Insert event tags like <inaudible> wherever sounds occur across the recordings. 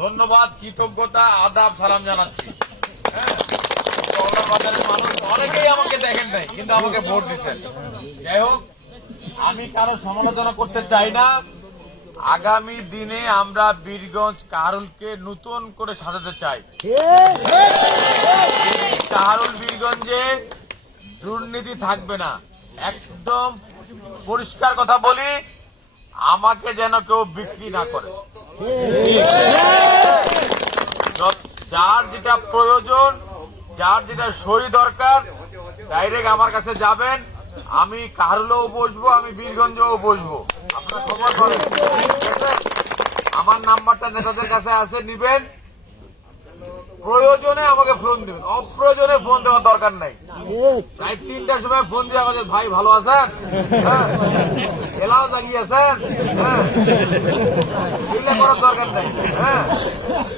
ধন্যবাদ, কৃতজ্ঞতা, আদাব, সালাম জানাচ্ছি। হ্যাঁ? অনেকেই আমাকে দেখেন নাই, কিন্তু আমাকে ভোট দিচ্ছেন। যাই হোক, আমি কারও সমালোচনা করতে চাই না। আগামী দিনে আমরা বীরগঞ্জ কারুলকে নতুন করে সাজাতে চাই। কারুল বীরগঞ্জে দুর্নীতি থাকবে না। একদম পরিষ্কার কথা বলি, আমাকে যেন কেউ বিক্রি না করে। যার যেটা প্রয়োজন, যার যেটা সই দরকার ডাইরেক্ট আমার কাছে যাবেন, আমি কারলেও বসবো, আমি বীরগঞ্জেও বসবো। আপনার খবর আমার নাম্বারটা নেতাদের কাছে আছে, নিবেন। প্রয়োজনে আমাকে ফোন দিবেন। অপ্রয়োজনে ফোন দেওয়ার দরকার নাই। প্রায় তিনটার সময় ফোন দিয়ে আমাদের ভাই ভালো আছেন? হ্যাঁ। এলাও জাগিয়ে আছেন? হ্যাঁ। চিন্তা করার দরকার নাই। হ্যাঁ।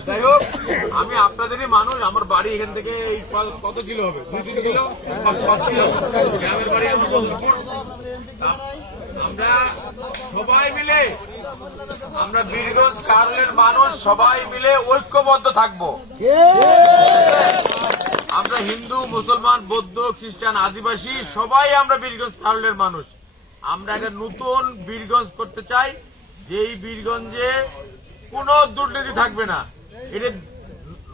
যাই হোক আমি আপনাদেরই মানুষ আমার বাড়ি এখান থেকে এই কত কিলো হবে? দুই তিন কিলো? গ্রামের বাড়ি আমার আমরা সবাই মিলে আমরা বীরগঞ্জ কারলের মানুষ সবাই মিলে ঐক্যবদ্ধ থাকব। আমরা হিন্দু মুসলমান বৌদ্ধ খ্রিস্টান আদিবাসী সবাই আমরা বীরগঞ্জ কারলের মানুষ। আমরা একটা নতুন বীরগঞ্জ করতে চাই যেই বীরগঞ্জে কোনো দুর্নীতি থাকবে না। এটা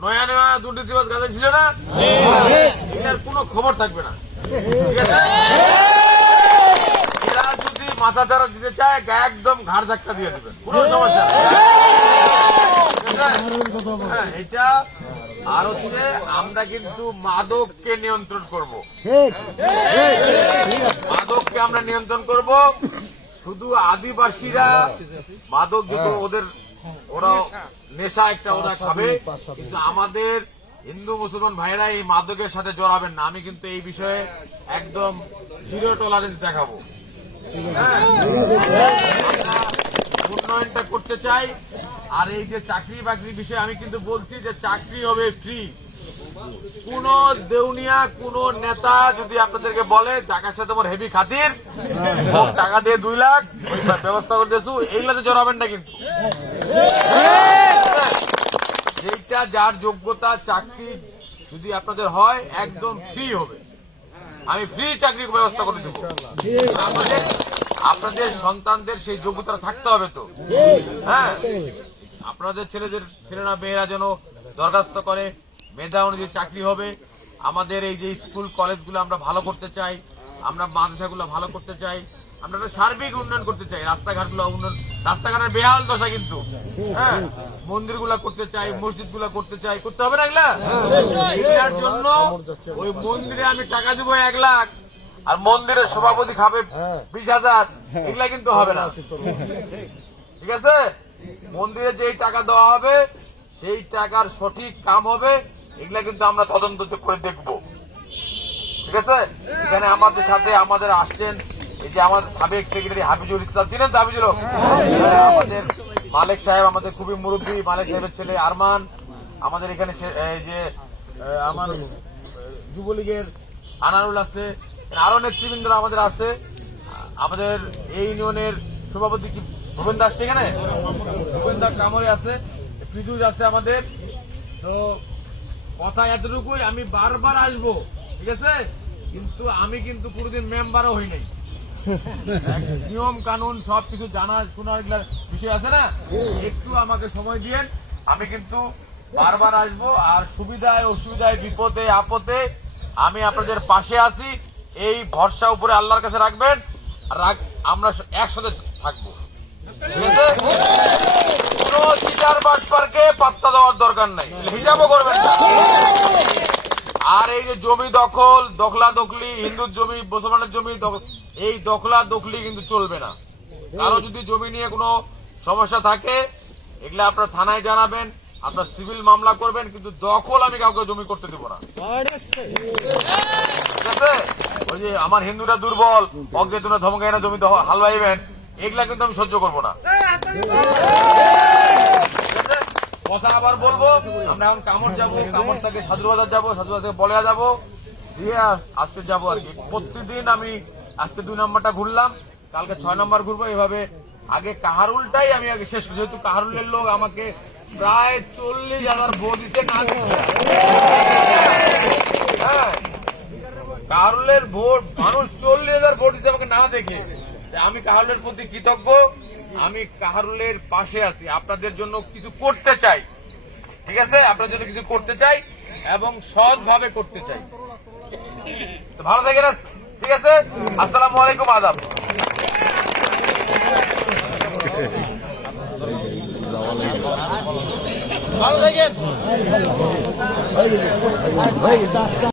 নয়া নয়া দুর্নীতিবাদ গাছে ছিল না? এটার কোনো খবর থাকবে না। ঠিক আছে? মাথা চারা দিতে চায় একদম ঘাড় ধাক্কা দিয়ে দেবেন। কোনো সমস্যা? হ্যাঁ, এটা আর হচ্ছে আমরা কিন্তু মাদককে নিয়ন্ত্রণ করব। মাদককে আমরা নিয়ন্ত্রণ করব। শুধু আদিবাসীরা মাদক যত ওদের ওরা নেশা একটা ওরা খাবে। কিন্তু আমাদের হিন্দু মুসলমান ভাইরা এই মাদকের সাথে জড়াবেন না। আমি কিন্তু এই বিষয়ে একদম জিরো টলারেন্স দেখাবো। উন্নয়নটা করতে চাই। আর এই যে চাকরি বাকরি বিষয়ে আমি কিন্তু বলছি যে চাকরি হবে ফ্রি কোন দেউনিয়া, কোন নেতা যদি আপনাদেরকে বলে টাকার সাথে আমার হেভি খাতির টাকা দিয়ে দুই লাখ ব্যবস্থা করে দিয়েছু এইগুলাতে জড়াবেন না কিন্তু। যেটা যার যোগ্যতা চাকরি যদি আপনাদের হয়, একদম ফ্রি হবে। আমি ফ্রি চাকরির ব্যবস্থা করে দেবো। আপনাদের আপনাদের সন্তানদের সেই যোগ্যতা থাকতে হবে তো। হ্যাঁ? আপনাদের ছেলেদের, ছেলেরা, মেয়েরা যেন দরখাস্ত করে, মেধা অনুযায়ী চাকরি হবে। আমাদের এই যে স্কুল, কলেজগুলো আমরা ভালো করতে চাই, আমরা মাদ্রাসাগুলো ভালো করতে চাই। আমরা একটা সার্বিক উন্নয়ন করতে চাই রাস্তাঘাটগুলো উন্নয়ন রাস্তাঘাটের বেহাল দশা কিন্তু। হ্যাঁ মন্দিরগুলা করতে চাই মসজিদগুলা করতে চাই করতে হবে না এগুলা? এগুলার জন্য ওই মন্দিরে আমি টাকা দেবো এক লাখ আর মন্দিরের সভাপতি খাবে বিশ হাজার এগুলা কিন্তু হবে না। ঠিক আছে? মন্দিরে যেই টাকা দেওয়া হবে সেই টাকার সঠিক কাম হবে এগুলা কিন্তু আমরা তদন্ত করে দেখব। ঠিক আছে? এখানে আমাদের সাথে আমাদের আসছেন এই যে আমার সাবেক সেক্রেটারি হাফিজুল ইসলাম, চিনেন তো হাফিজুল আমাদের মালিক সাহেব, আমাদের খুবই মুরব্বী মালিক সাহেবের ছেলে আরমান। আমাদের এখানে যে আমার যুবলীগের আনারুল আছে আরও নেতৃবৃন্দ আমাদের আছে। আমাদের এই ইউনিয়নের সভাপতি কি ভূপেন দাস সেখানে? ভূপেন দাস কামরে আছে ফিজুজ আছে আমাদের। তো কথা এতটুকুই, আমি বারবার আসব, ঠিক আছে? কিন্তু আমি কিন্তু কোনোদিন মেম্বারও হই নাই। <laughs> নিয়ম, কানুন, সবকিছু জানা, শোনা, এগুলার বিষয় আছে না? একটু আমাকে সময় দিয়েন, আমি কিন্তু বারবার আসব, আর সুবিধায়, অসুবিধায়, বিপদে, আপদে আমি আপনাদের পাশে আছি। এই ভরসা উপরে আল্লাহর কাছে রাখবেন আমরা একসাথে থাকব। কোনো পাত্তা দেওয়ার দরকার নাই। হিসাবও করবেন না। আর এই যে জমি দখল দখলা দখলি হিন্দুর জমি, মুসলমানের জমি এই দখলা দখলি কিন্তু চলবে না। কারও যদি জমি নিয়ে কোনো সমস্যা থাকে, এগুলো আপনার থানায় জানাবেন, আপনার সিভিল মামলা করবেন, কিন্তু দখল আমি কাউকে জমি করতে দেবো না। ঠিক আছে? ওই যে আমার হিন্দুরা দুর্বল অজ্ঞে তোমরা ধমকাই না জমি দখল- হালবাইবেন এগুলা কিন্তু আমি সহ্য করব না। কথা আবার বলব, আমরা এখন কামড় যাব কামড় থেকে সাধুবাজার যাব সাধুবাজার থেকে যাব। দিয়ে আজকে যাব আর কি। প্রতিদিন আমি আজকে দুই নম্বরটা ঘুরলাম, কালকে ছয় নম্বর ঘুরবো, এভাবে আগে কাহারুলটাই আমি আগে শেষ। যেহেতু কাহারুলের লোক আমাকে প্রায় চল্লিশ হাজার ভোট দিতে না। হ্যাঁ কাহারুলের ভোট মানুষ চল্লিশ হাজার ভোট দিতে আমাকে না দেখে আমি কাহারুলের প্রতি কৃতজ্ঞ, আমি কাহারুলের পাশে আছি, আপনাদের জন্য কিছু করতে চাই ঠিক আছে আপনার জন্য কিছু করতে চাই এবং সৎভাবে করতে চাই ভালো থাকেন ঠিক আছে? আসসালামু আলাইকুম আদাব। ভালো থাকেন।